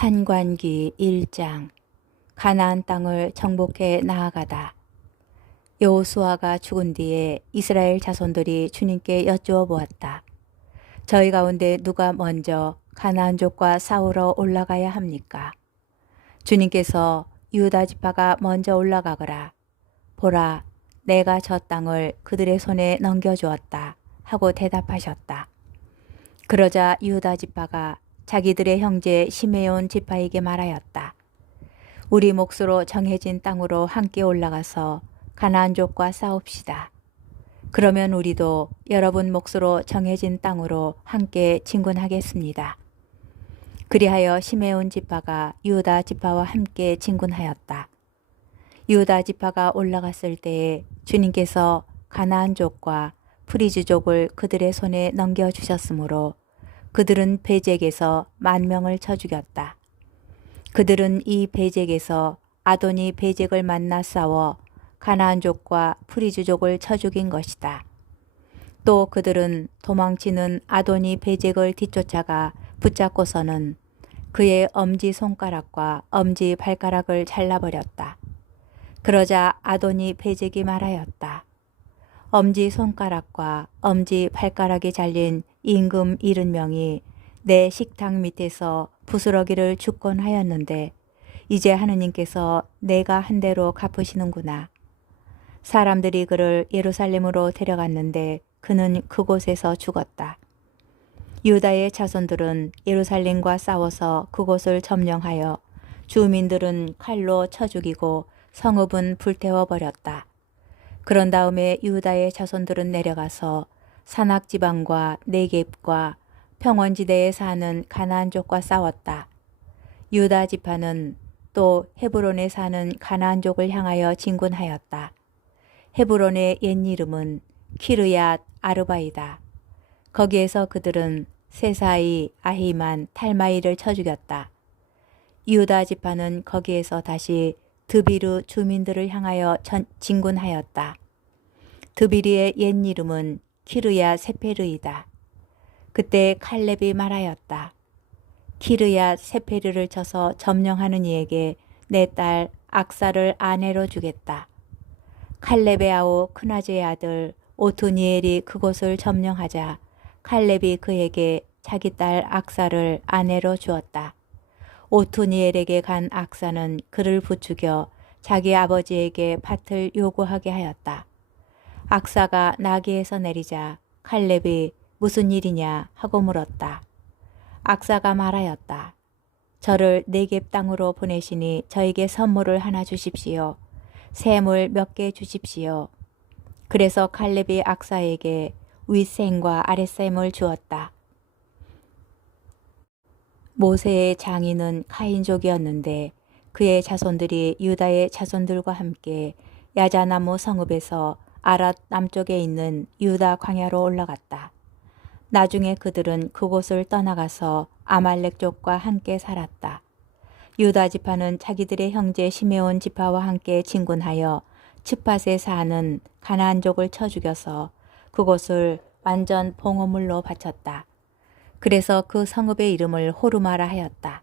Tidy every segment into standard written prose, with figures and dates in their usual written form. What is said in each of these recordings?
판관기 1장. 가나안 땅을 정복해 나아가다. 여호수아가 죽은 뒤에 이스라엘 자손들이 주님께 여쭈어 보았다. 저희 가운데 누가 먼저 가나안족과 싸우러 올라가야 합니까? 주님께서 유다 지파가 먼저 올라가거라. 보라, 내가 저 땅을 그들의 손에 넘겨주었다 하고 대답하셨다. 그러자 유다 지파가 자기들의 형제 시메온 지파에게 말하였다. 우리 몫으로 정해진 땅으로 함께 올라가서 가나안족과 싸웁시다. 그러면 우리도 여러분 몫으로 정해진 땅으로 함께 진군하겠습니다. 그리하여 시메온 지파가 유다 지파와 함께 진군하였다. 유다 지파가 올라갔을 때에 주님께서 가나안족과 프리즈족을 그들의 손에 넘겨주셨으므로 그들은 베젝에서 10,000명을 쳐 죽였다. 그들은 이 베젝에서 아도니 베젝을 만나 싸워 가나안족과 프리즈족을 쳐 죽인 것이다. 또 그들은 도망치는 아도니 베젝을 뒤쫓아가 붙잡고서는 그의 엄지손가락과 엄지발가락을 잘라버렸다. 그러자 아도니 베젝이 말하였다. 엄지손가락과 엄지발가락이 잘린 임금 70명이 내 식탁 밑에서 부스러기를 줍곤 하였는데 이제 하느님께서 내가 한 대로 갚으시는구나. 사람들이 그를 예루살렘으로 데려갔는데 그는 그곳에서 죽었다. 유다의 자손들은 예루살렘과 싸워서 그곳을 점령하여 주민들은 칼로 쳐 죽이고 성읍은 불태워버렸다. 그런 다음에 유다의 자손들은 내려가서 산악지방과 네겝과 평원지대에 사는 가나안족과 싸웠다. 유다 지파는 또 헤브론에 사는 가나안족을 향하여 진군하였다. 헤브론의 옛 이름은 키르얏 아르바이다. 거기에서 그들은 세사이, 아히만, 탈마이를 쳐 죽였다. 유다 지파는 거기에서 다시 드비르 주민들을 향하여 진군하였다. 드비르의 옛 이름은 키르얏 세페르이다. 그때 칼렙이 말하였다. 키르얏 세페르를 쳐서 점령하는 이에게 내 딸 악사를 아내로 주겠다. 칼렙의 아우 크나즈의 아들 오투니엘이 그곳을 점령하자 칼렙이 그에게 자기 딸 악사를 아내로 주었다. 오투니엘에게 간 악사는 그를 부추겨 자기 아버지에게 밭을 요구하게 하였다. 악사가 나귀에서 내리자 칼렙이 무슨 일이냐 하고 물었다. 악사가 말하였다. 저를 네겝 땅으로 보내시니 저에게 선물을 하나 주십시오. 샘을 몇 개 주십시오. 그래서 칼렙이 악사에게 윗샘과 아랫샘을 주었다. 모세의 장인은 카인족이었는데 그의 자손들이 유다의 자손들과 함께 야자나무 성읍에서 아랏 남쪽에 있는 유다 광야로 올라갔다. 나중에 그들은 그곳을 떠나가서 아말렉족과 함께 살았다. 유다 지파는 자기들의 형제 시메온 지파와 함께 진군하여 츠팟에 사는 가나안족을 쳐 죽여서 그곳을 완전 봉헌물로 바쳤다. 그래서 그 성읍의 이름을 호르마라 하였다.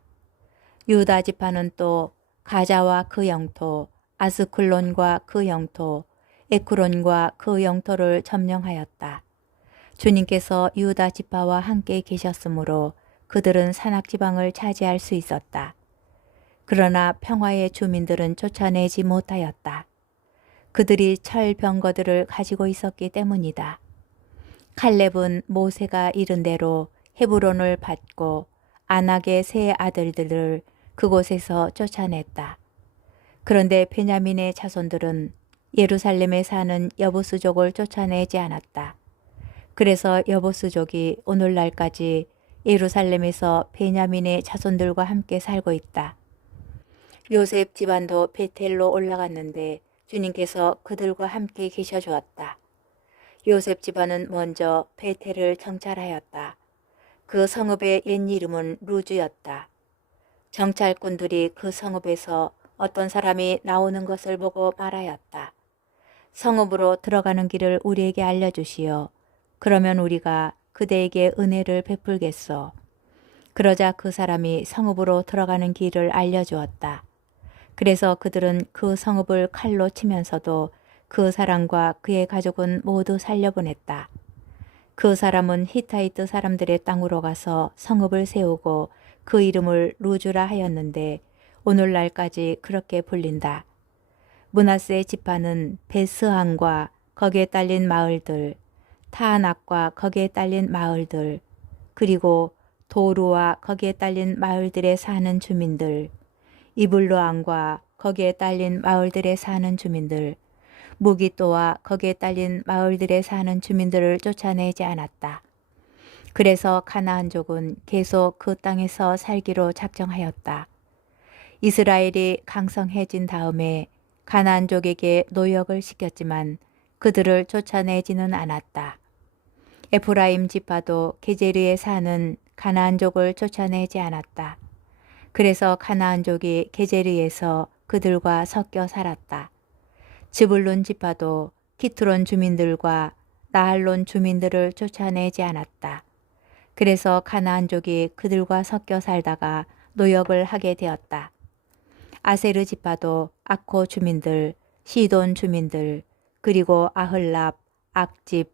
유다 지파는 또 가자와 그 영토, 아스클론과 그 영토, 에크론과 그 영토를 점령하였다. 주님께서 유다 지파와 함께 계셨으므로 그들은 산악지방을 차지할 수 있었다. 그러나 평화의 주민들은 쫓아내지 못하였다. 그들이 철병거들을 가지고 있었기 때문이다. 칼렙은 모세가 이른 대로 헤브론을 받고 아낙의 세 아들들을 그곳에서 쫓아냈다. 그런데 베냐민의 자손들은 예루살렘에 사는 여부수족을 쫓아내지 않았다. 그래서 여부수족이 오늘날까지 예루살렘에서 베냐민의 자손들과 함께 살고 있다. 요셉 집안도 베텔로 올라갔는데 주님께서 그들과 함께 계셔 주었다. 요셉 집안은 먼저 베텔을 정찰하였다. 그 성읍의 옛 이름은 루즈였다. 정찰꾼들이 그 성읍에서 어떤 사람이 나오는 것을 보고 말하였다. 성읍으로 들어가는 길을 우리에게 알려주시오. 그러면 우리가 그대에게 은혜를 베풀겠소. 그러자 그 사람이 성읍으로 들어가는 길을 알려주었다. 그래서 그들은 그 성읍을 칼로 치면서도 그 사람과 그의 가족은 모두 살려보냈다. 그 사람은 히타이트 사람들의 땅으로 가서 성읍을 세우고 그 이름을 루주라 하였는데 오늘날까지 그렇게 불린다. 므낫세 지파는 베스한과 거기에 딸린 마을들, 타낙과 거기에 딸린 마을들, 그리고 도루와 거기에 딸린 마을들에 사는 주민들, 이블로안과 거기에 딸린 마을들에 사는 주민들, 무기또와 거기에 딸린 마을들에 사는 주민들을 쫓아내지 않았다. 그래서 가나안족은 계속 그 땅에서 살기로 작정하였다. 이스라엘이 강성해진 다음에 가나안족에게 노역을 시켰지만 그들을 쫓아내지는 않았다. 에프라임 지파도 게제르에 사는 가나안족을 쫓아내지 않았다. 그래서 가나안족이 게제르에서 그들과 섞여 살았다. 즈불론 지파도 키트론 주민들과 나할론 주민들을 쫓아내지 않았다. 그래서 가나안족이 그들과 섞여 살다가 노역을 하게 되었다. 아세르 지파도 아코 주민들, 시돈 주민들, 그리고 아흘랍, 악집,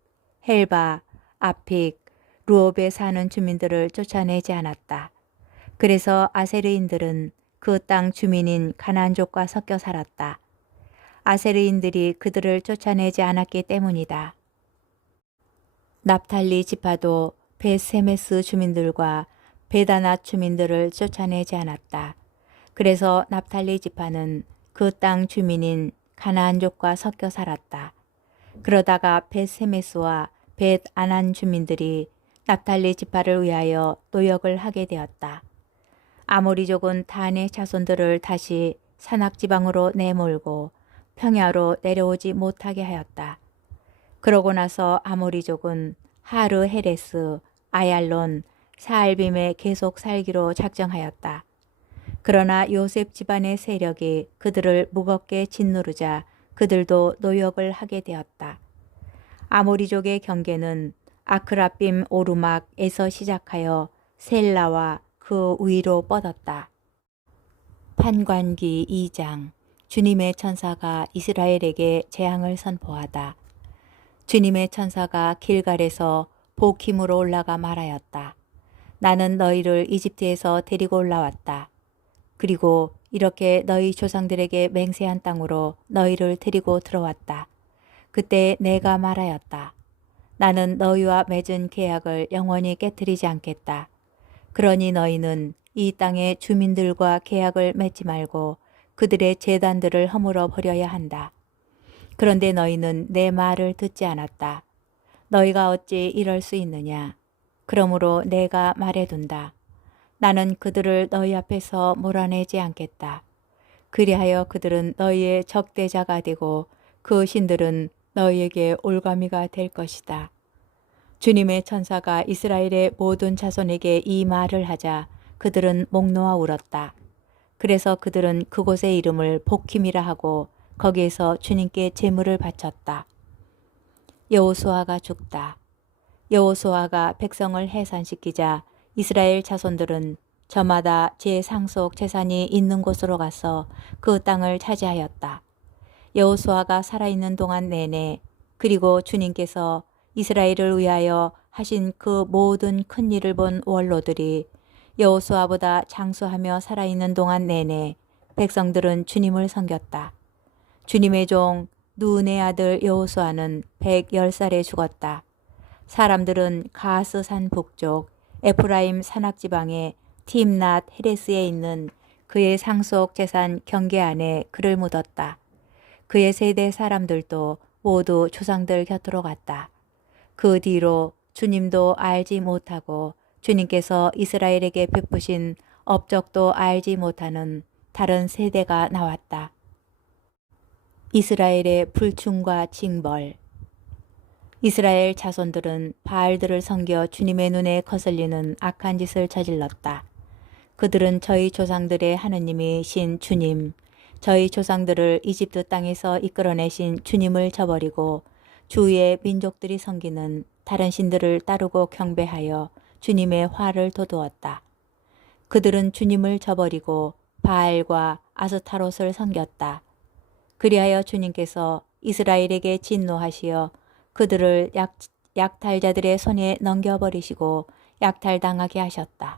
헬바, 아픽, 루옵에 사는 주민들을 쫓아내지 않았다. 그래서 아세르인들은 그 땅 주민인 가나안족과 섞여 살았다. 아세르인들이 그들을 쫓아내지 않았기 때문이다. 납탈리 지파도 베세메스 주민들과 베다낫 주민들을 쫓아내지 않았다. 그래서 납탈리 지파는 그 땅 주민인 가나안족과 섞여 살았다. 그러다가 베세메스와 벳아난 주민들이 납탈리 지파를 위하여 노역을 하게 되었다. 아모리족은 단의 자손들을 다시 산악지방으로 내몰고 평야로 내려오지 못하게 하였다. 그러고 나서 아모리족은 하르 헤레스, 아얄론, 사알빔에 계속 살기로 작정하였다. 그러나 요셉 집안의 세력이 그들을 무겁게 짓누르자 그들도 노역을 하게 되었다. 아모리족의 경계는 아크라빔 오르막에서 시작하여 셀라와 그 위로 뻗었다. 판관기 2장. 주님의 천사가 이스라엘에게 재앙을 선포하다. 주님의 천사가 길갈에서 보킴으로 올라가 말하였다. 나는 너희를 이집트에서 데리고 올라왔다. 그리고 이렇게 너희 조상들에게 맹세한 땅으로 너희를 데리고 들어왔다. 그때 내가 말하였다. 나는 너희와 맺은 계약을 영원히 깨뜨리지 않겠다. 그러니 너희는 이 땅의 주민들과 계약을 맺지 말고 그들의 제단들을 허물어 버려야 한다. 그런데 너희는 내 말을 듣지 않았다. 너희가 어찌 이럴 수 있느냐? 그러므로 내가 말해둔다. 나는 그들을 너희 앞에서 몰아내지 않겠다. 그리하여 그들은 너희의 적대자가 되고 그 신들은 너희에게 올가미가 될 것이다. 주님의 천사가 이스라엘의 모든 자손에게 이 말을 하자 그들은 목 놓아 울었다. 그래서 그들은 그곳의 이름을 보킴이라 하고 거기에서 주님께 제물을 바쳤다. 여호수아가 죽다. 여호수아가 백성을 해산시키자 이스라엘 자손들은 저마다 제 상속 재산이 있는 곳으로 가서 그 땅을 차지하였다. 여호수아가 살아있는 동안 내내 그리고 주님께서 이스라엘을 위하여 하신 그 모든 큰 일을 본 원로들이 여호수아보다 장수하며 살아있는 동안 내내 백성들은 주님을 섬겼다. 주님의 종 누의 아들 여호수아는 110살에 죽었다. 사람들은 가스산 북쪽 에프라임 산악지방의 팀낫 헤레스에 있는 그의 상속 재산 경계 안에 그를 묻었다. 그의 세대 사람들도 모두 조상들 곁으로 갔다. 그 뒤로 주님도 알지 못하고 주님께서 이스라엘에게 베푸신 업적도 알지 못하는 다른 세대가 나왔다. 이스라엘의 불충과 징벌. 이스라엘 자손들은 바알들을 섬겨 주님의 눈에 거슬리는 악한 짓을 저질렀다. 그들은 저희 조상들의 하느님이신 주님, 저희 조상들을 이집트 땅에서 이끌어내신 주님을 저버리고 주위의 민족들이 섬기는 다른 신들을 따르고 경배하여 주님의 화를 돋우었다. 그들은 주님을 저버리고 바알과 아스타롯을 섬겼다. 그리하여 주님께서 이스라엘에게 진노하시어 그들을 약탈자들의 손에 넘겨버리시고 약탈당하게 하셨다.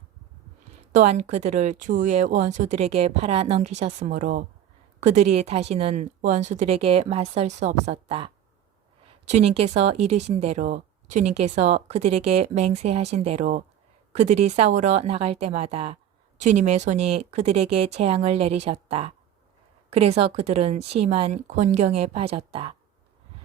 또한 그들을 주의 원수들에게 팔아 넘기셨으므로 그들이 다시는 원수들에게 맞설 수 없었다. 주님께서 이르신 대로, 주님께서 그들에게 맹세하신 대로 그들이 싸우러 나갈 때마다 주님의 손이 그들에게 재앙을 내리셨다. 그래서 그들은 심한 곤경에 빠졌다.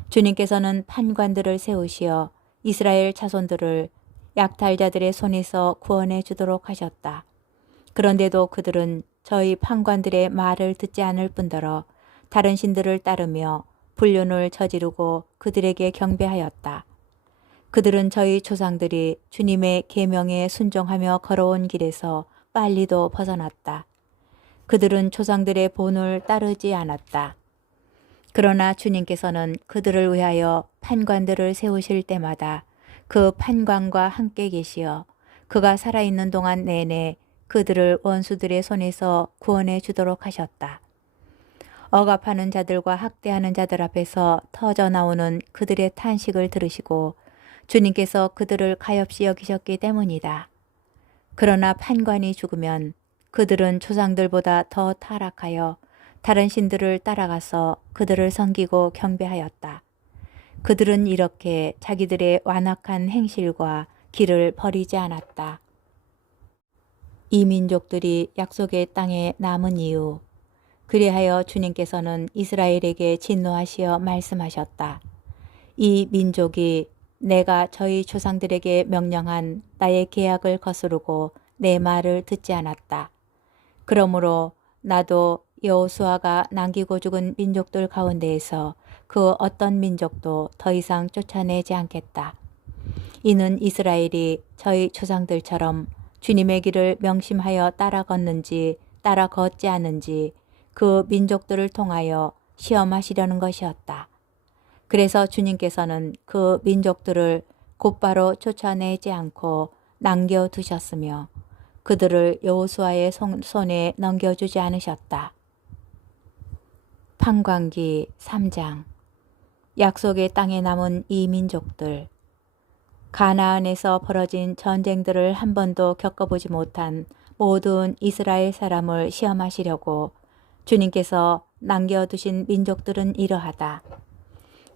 주님께서는 판관들을 세우시어 이스라엘 자손들을 약탈자들의 손에서 구원해 주도록 하셨다. 그런데도 그들은 저희 판관들의 말을 듣지 않을 뿐더러 다른 신들을 따르며 불륜을 저지르고 그들에게 경배하였다. 그들은 저희 조상들이 주님의 계명에 순종하며 걸어온 길에서 빨리도 벗어났다. 그들은 조상들의 본을 따르지 않았다. 그러나 주님께서는 그들을 위하여 판관들을 세우실 때마다 그 판관과 함께 계시어 그가 살아있는 동안 내내 그들을 원수들의 손에서 구원해 주도록 하셨다. 억압하는 자들과 학대하는 자들 앞에서 터져 나오는 그들의 탄식을 들으시고 주님께서 그들을 가엾이 여기셨기 때문이다. 그러나 판관이 죽으면 그들은 조상들보다 더 타락하여 다른 신들을 따라가서 그들을 섬기고 경배하였다. 그들은 이렇게 자기들의 완악한 행실과 길을 버리지 않았다. 이 민족들이 약속의 땅에 남은 이유, 그리하여 주님께서는 이스라엘에게 진노하시어 말씀하셨다. 이 민족이 내가 저희 조상들에게 명령한 나의 계약을 거스르고 내 말을 듣지 않았다. 그러므로 나도 여호수아가 남기고 죽은 민족들 가운데에서 그 어떤 민족도 더 이상 쫓아내지 않겠다. 이는 이스라엘이 저희 조상들처럼 주님의 길을 명심하여 따라 걷는지 따라 걷지 않는지 그 민족들을 통하여 시험하시려는 것이었다. 그래서 주님께서는 그 민족들을 곧바로 쫓아내지 않고 남겨두셨으며 그들을 여호수아의 손에 넘겨주지 않으셨다. 판관기 3장. 약속의 땅에 남은 이 민족들. 가나안에서 벌어진 전쟁들을 한 번도 겪어보지 못한 모든 이스라엘 사람을 시험하시려고 주님께서 남겨두신 민족들은 이러하다.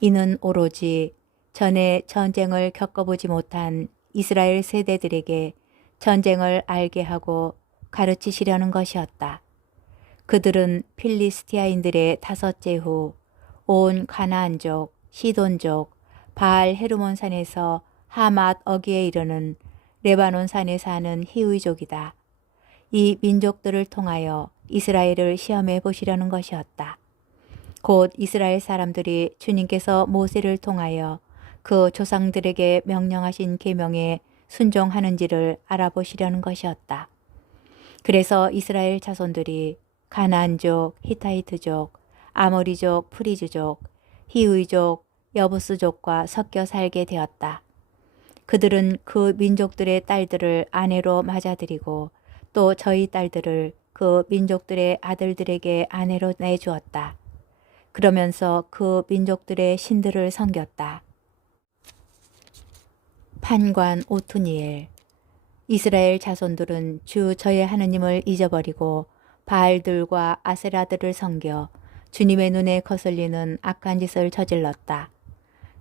이는 오로지 전에 전쟁을 겪어보지 못한 이스라엘 세대들에게 전쟁을 알게 하고 가르치시려는 것이었다. 그들은 필리스티아인들의 다섯째 후 온 가나안족, 시돈족, 바알 헤르몬 산에서 하맛 어기에 이르는 레바논 산에 사는 히위족이다. 이 민족들을 통하여 이스라엘을 시험해 보시려는 것이었다. 곧 이스라엘 사람들이 주님께서 모세를 통하여 그 조상들에게 명령하신 계명에 순종하는지를 알아보시려는 것이었다. 그래서 이스라엘 자손들이 가나안족, 히타이트족, 아모리족, 프리즈족, 히위족, 여부스족과 섞여 살게 되었다. 그들은 그 민족들의 딸들을 아내로 맞아들이고 또 저희 딸들을 그 민족들의 아들들에게 아내로 내주었다. 그러면서 그 민족들의 신들을 섬겼다. 판관 오투니엘. 이스라엘 자손들은 주 저의 하느님을 잊어버리고 바알들과 아세라들을 섬겨 주님의 눈에 거슬리는 악한 짓을 저질렀다.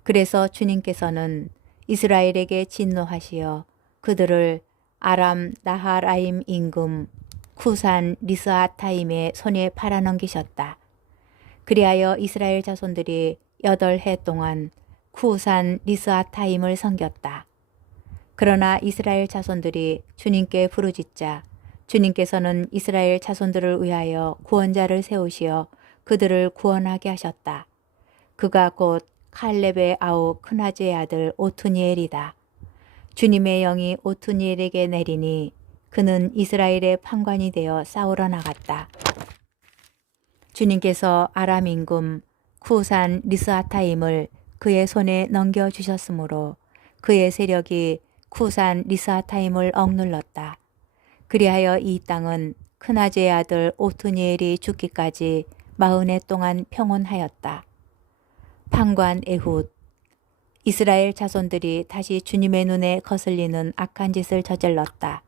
그래서 주님께서는 이스라엘에게 진노하시어 그들을 아람 나하라임 임금 쿠산 리스아타임의 손에 팔아넘기셨다. 그리하여 이스라엘 자손들이 8해 동안 쿠산 리스아타임을 섬겼다. 그러나 이스라엘 자손들이 주님께 부르짖자 주님께서는 이스라엘 자손들을 위하여 구원자를 세우시어 그들을 구원하게 하셨다. 그가 곧 칼렙의 아우 크나즈의 아들 오투니엘이다. 주님의 영이 오투니엘에게 내리니 그는 이스라엘의 판관이 되어 싸우러 나갔다. 주님께서 아람 임금 쿠산 리스아타임을 그의 손에 넘겨주셨으므로 그의 세력이 쿠산 리스아타임을 억눌렀다. 그리하여 이 땅은 크나즈의 아들 오투니엘이 죽기까지 40해 동안 평온하였다. 판관 에훗. 이스라엘 자손들이 다시 주님의 눈에 거슬리는 악한 짓을 저질렀다.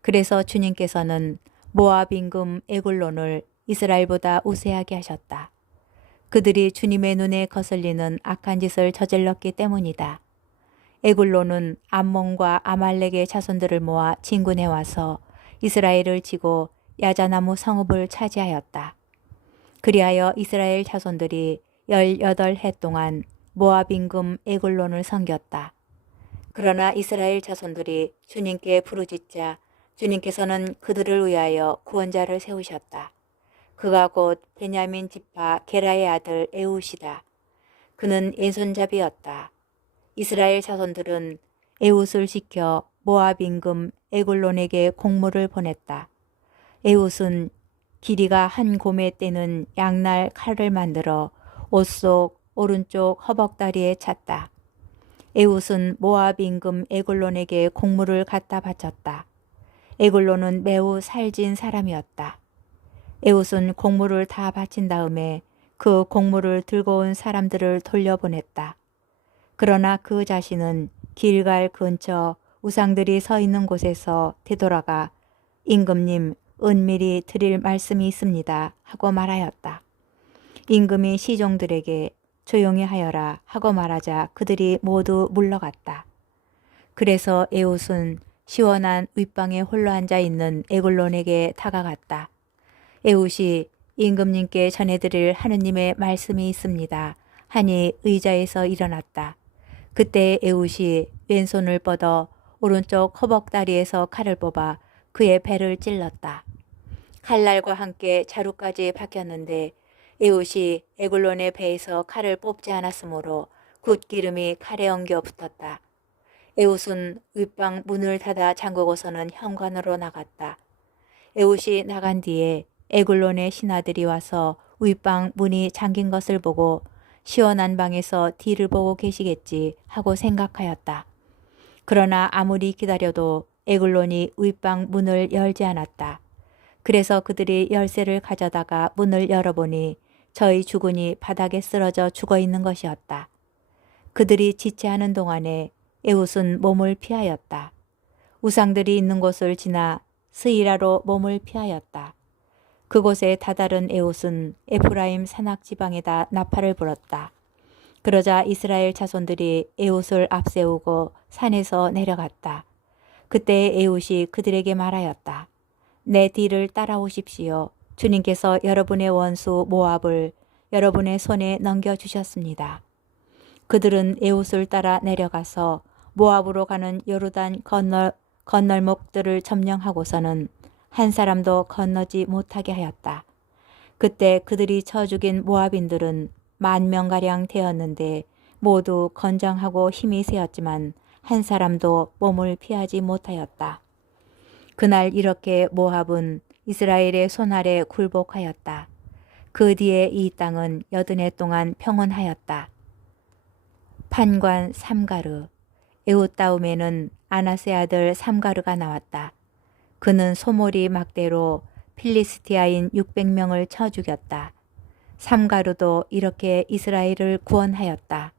그래서 주님께서는 모압 임금 에굴론을 이스라엘보다 우세하게 하셨다. 그들이 주님의 눈에 거슬리는 악한 짓을 저질렀기 때문이다. 에굴론은 암몬과 아말렉의 자손들을 모아 진군해 와서 이스라엘을 치고 야자나무 성읍을 차지하였다. 그리하여 이스라엘 자손들이 18해 동안 모압 임금 에굴론을 섬겼다. 그러나 이스라엘 자손들이 주님께 부르짖자 주님께서는 그들을 위하여 구원자를 세우셨다. 그가 곧 베냐민 지파 게라의 아들 에훗이다. 그는 왼손잡이였다. 이스라엘 자손들은 에훗을 시켜 모압 임금 에굴론에게 공물을 보냈다. 에훗은 길이가 한 고매 떼는 양날 칼을 만들어 옷 속 오른쪽 허벅다리에 찼다. 에훗은 모압 임금 에굴론에게 공물을 갖다 바쳤다. 에굴론은 매우 살진 사람이었다. 에훗은 공물을 다 바친 다음에 그 공물을 들고 온 사람들을 돌려보냈다. 그러나 그 자신은 길갈 근처 우상들이 서 있는 곳에서 되돌아가 임금님 은밀히 드릴 말씀이 있습니다 하고 말하였다. 임금이 시종들에게 조용히 하여라 하고 말하자 그들이 모두 물러갔다. 그래서 에훗은 시원한 윗방에 홀로 앉아 있는 에굴론에게 다가갔다. 에훗이 임금님께 전해드릴 하느님의 말씀이 있습니다 하니 의자에서 일어났다. 그때 에훗이 왼손을 뻗어 오른쪽 허벅다리에서 칼을 뽑아 그의 배를 찔렀다. 칼날과 함께 자루까지 박혔는데 에훗이 에굴론의 배에서 칼을 뽑지 않았으므로 굿기름이 칼에 엉겨 붙었다. 에훗은 윗방 문을 닫아 잠그고서는 현관으로 나갔다. 에훗이 나간 뒤에 에굴론의 신하들이 와서 윗방 문이 잠긴 것을 보고 시원한 방에서 뒤를 보고 계시겠지 하고 생각하였다. 그러나 아무리 기다려도 에굴론이 윗방 문을 열지 않았다. 그래서 그들이 열쇠를 가져다가 문을 열어보니 저희 주군이 바닥에 쓰러져 죽어 있는 것이었다. 그들이 지체하는 동안에 에훗은 몸을 피하였다. 우상들이 있는 곳을 지나 스이라로 몸을 피하였다. 그곳에 다다른 에훗은 에프라임 산악 지방에다 나팔을 불었다. 그러자 이스라엘 자손들이 에훗을 앞세우고 산에서 내려갔다. 그때 에훗이 그들에게 말하였다. 내 뒤를 따라오십시오. 주님께서 여러분의 원수 모압을 여러분의 손에 넘겨주셨습니다. 그들은 에훗을 따라 내려가서 모압으로 가는 요르단 건널목들을 점령하고서는 한 사람도 건너지 못하게 하였다. 그때 그들이 쳐 죽인 모압인들은 10,000명가량 되었는데 모두 건장하고 힘이 세었지만 한 사람도 몸을 피하지 못하였다. 그날 이렇게 모압은 이스라엘의 손 아래 굴복하였다. 그 뒤에 이 땅은 80해 동안 평온하였다. 판관 삼가르. 에훗 다음에는 아나세 아들 삼가르가 나왔다. 그는 소몰이 막대로 필리스티아인 600명을 쳐 죽였다. 삼가르도 이렇게 이스라엘을 구원하였다.